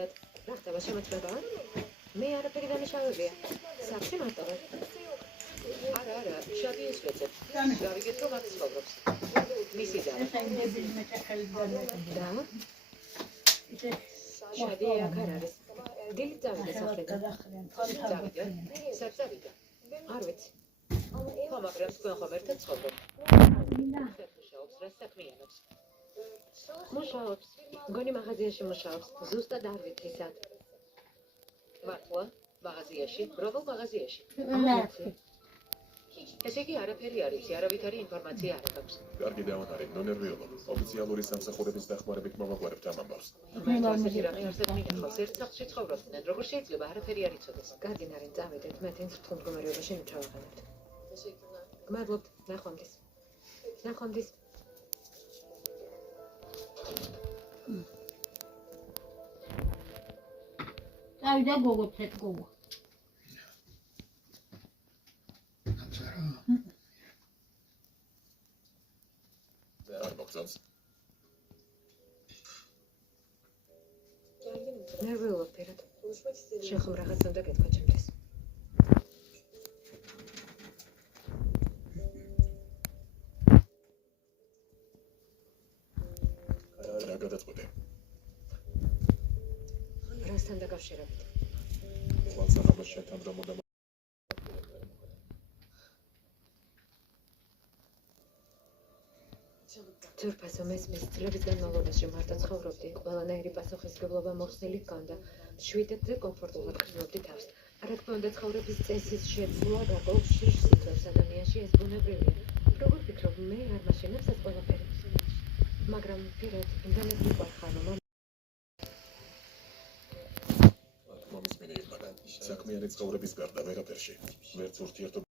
რა ხდება შემოწმება? მე არაფერი დამიშავებია. საქმე მარტივად. არა, შადიეს ვეცებ. გავიგეთ რომ აქ ცხოვრობს. მისი და. და? შადია აქ არ არის. დილით წავიდა სახლიდან. წავიდა? სად წავიდა? არ ვიცი. ხო, მაგრამ თქვენ ხომ ერთად ცხოვრობთ? მუშაობს, რა საქმიანობს? მუშაობს. მგონი მაღაზიაში მუშაობს. ზუსტად არ ვიცი სად. მართლა? მაღაზიაში? რომელ მაღაზიაში? ესე იგი არაფერი არ იცი, არავითარი ინფორმაცია არ აქვს. კარგი დავანარე, ნონერვიულო. ოფიციალური სამსახურების დახმარებით მომაგვარებთ ამ ამბავს. ასეთი რამე არსად მინახავს, ერთ სახლში ცხოვრობდნენ, როგორ შეიძლება არაფერი არ იცოდეს. კარგი ნარენ, წავიდეთ, მე თინს რთულ მდგომარეობაში მივჩავაღებთ. გმადლობთ, ნახვამდის. ნახვამდის. წავიდა გოგო, წეთ გოგო. არ მოგწონს. ნერვიულობ პირად. შენ ხომ რაღაც უნდა გეთქვა ჩემთვის. რა გადაწყვეტე? რასთან დაკავშირებით? ვაცახაბას შეთან რომ უნდა ძურფასო მესმის წლების განმავლობაში მარტო ცხოვრობდი, ყველანაირი პასუხისმგებლობა მოხსნილი ჰქონდა, შვიდებზე კომფორტულად ხსნობდი თავს. რა თქმა უნდა, ცხოვრების წესის შეცვლა გარკვეულ შიშს იწვევს ადამიანში, ეს ბუნებრივია. როგორ ფიქრობ, მე არ მაშინებს ეს ყველაფერი. მაგრამ პირად, იმდენად მიყვარხარ, რომ მომისმინე, მაგრამ საქმიანი ცხოვრების გარდა ვერაფერში. ვერც ურთიერთობა